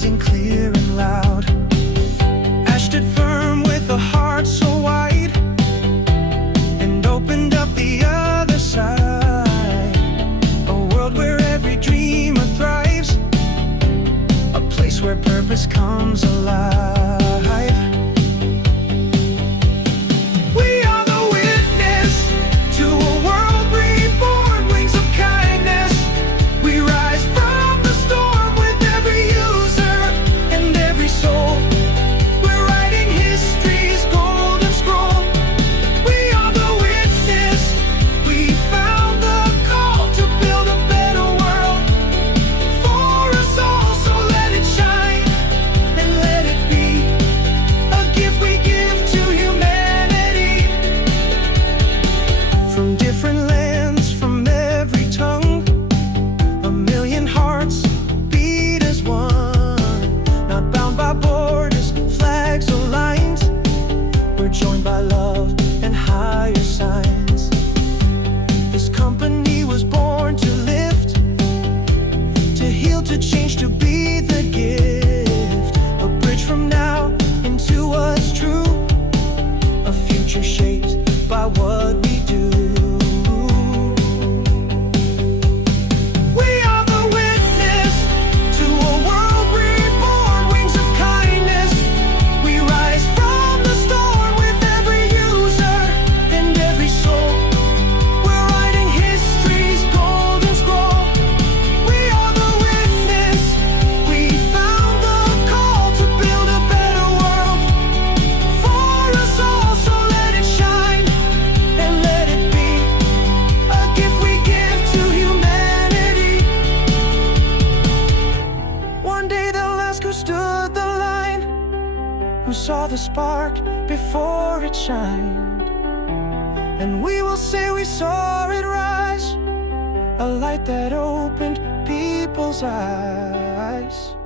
rising clear and loud. Ash stood firm with a heart so wide, and opened up the other side. A world where every dreamer thrives, a place where purpose comes alive. Joined by love and higher signs. This company was born to lift, to heal, to change, to be the gift. A bridge from now into what's true, a future shaped by what we do. Who stood the line, who saw the spark before it shined. And we will say we saw it rise, a light that opened people's eyes.